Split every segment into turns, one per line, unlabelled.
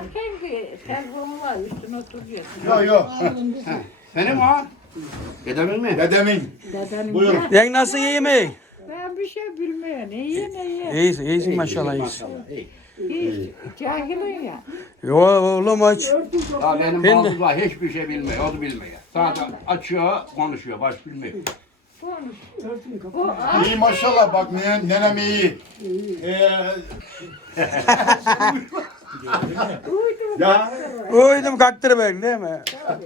Derken ki telefonu var üstüne oturuyor.
Yok yok.
Benim o. Dedemin mi?
Dedemin.
Dedenim
Buyur.
de,
Yeng nasıl yemeği?
ben bir şey bilmiyorum. İyi ne iyi.
İyisin, iyisin maşallah iyisin.
Maşallah. İyi.
Hiç cahilim ya.
Yo oğlum aç.
Ya benim
Ben de-
bazı var hiçbir şey bilmiyor. O da bilmiyor. Sadece açıyor, konuşuyor. Baş bilmiyor.
O
İyi maşallah bak nenem iyi. Ya.
Uydum kaktır ben değil mi?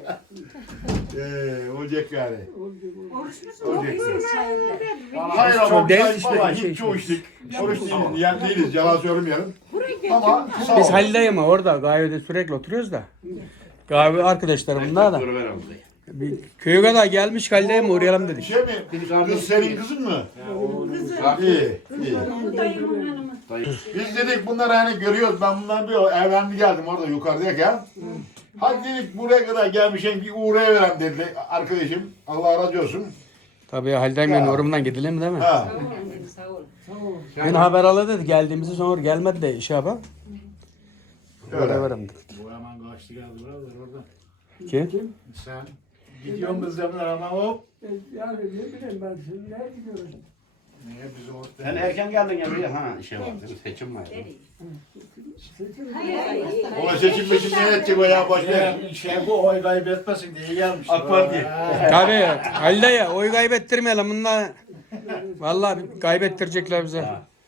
Olacak yani. Olacak.
Hayır.
Hayır ama
Değil
biz
işte,
baba
şey,
hiç o içtik. Oruç değiliz, yiyen değiliz. Yalan söylemeyelim. Ama sağ
Biz
ol.
Halil'deyim mi orada kahvede sürekli oturuyoruz da. Kahve arkadaşlarım bunlar da.
Dur ver onu.
Bir köye kadar gelmiş Halil'deyim uğrayalım dedik.
Şey mi? Kız senin kızın mı? İyi, iyi. Biz dedik bunları hani görüyoruz. Ben bundan bir evlendi geldim orada yukarıdayken. Hadi dedik buraya kadar gelmişim bir uğrayıverem dedi arkadaşım. Allah razı olsun.
Tabii Halil'deyim ben orumdan gidelim değil mi?
Ha.
Ben haber ala dedi geldiğimizi sonra gelmedi de iş yapalım.
Öyle.
Uğrayıverem dedik.
Bu hemen kaçtı geldi orada.
Kim?
Sen gidiyorsun bizden ama hop.
Yani ne bileyim ben şimdi ne gidiyorum?
Niye biz orada?
Sen erken geldin ya buraya. Ha şey var. Seçim var.
Ona seçim meçim ne edecek o ya boş ver.
Bu oy kaybetmesin diye gelmiş.
AK Parti.
Tabii Halil'de ya oy kaybettirmeyelim bunlar. Vallahi kaybettirecekler bize.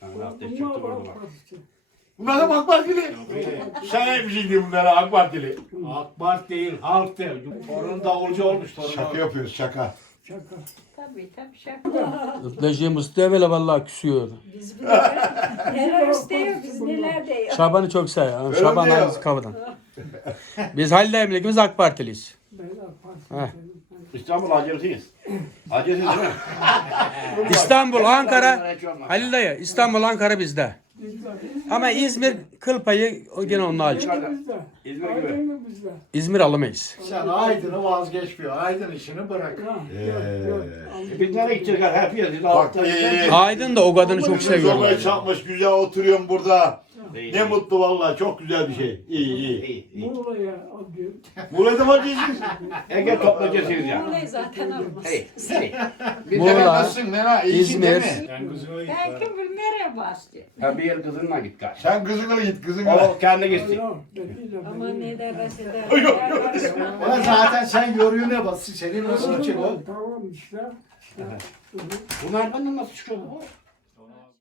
Bunlar da AK Partili. Sen hep bir şey diyorsun bunlara AK Partili.
AK Parti değil, halk de. Torun davulcu olmuş torun.
Şaka yapıyoruz şaka.
Tabii şaka.
Öpleşiğim ısıtıyor böyle vallahi küsüyor.
Terörist diyor biz neler diyor.
Şaban'ı çok seviyor.
Öyle
Şaban
diyor.
aynısı kapıdan. Biz Halil'deyim ikimiz AK Partiliyiz.
Ben AK
Heh.
Parti.
İstanbul acısıyız. Acısıyız değil mi?
İstanbul, Ankara, Halil dayı, İstanbul, Ankara bizde. Ama İzmir kıl payı o gene onun alacak.
Bizde.
İzmir gibi.
Aydın bizde.
İzmir alamayız.
Sen Aydın'ı vazgeçmiyor. Aydın işini bırak.
Biz nereye gideceğiz? Hep yiyoruz.
Bak
Aydın da o kadını çok
Zorbayı
seviyorlar.
çarpmış güzel oturuyorum burada.
İyi,
Ne
iyi.
mutlu vallahi çok güzel bir şey. İyi iyi.
İyi, iyi.
Muğla'ya alıyorum.
Burada var değilsiniz.
Ege toplacısıyız ya.
Vallahi zaten olmaz.
Hey, hey.
Biz
Muğla,
de nasılsın Nena? İyisin değil
İzmir.
mi?
Sen kızına git.
Ben kim bilir nereye bastı.
Ha bir yer kızınla git kaç.
Sen kızına git kızına.
O kendi gitsin.
Yok, bekliyorum.
Ama ne derse de.
Ona zaten sen görüyor ne batsın. Senin nasıl gidecek o?
Tamam işte.
Bunlar benden nasıl çıkıyor?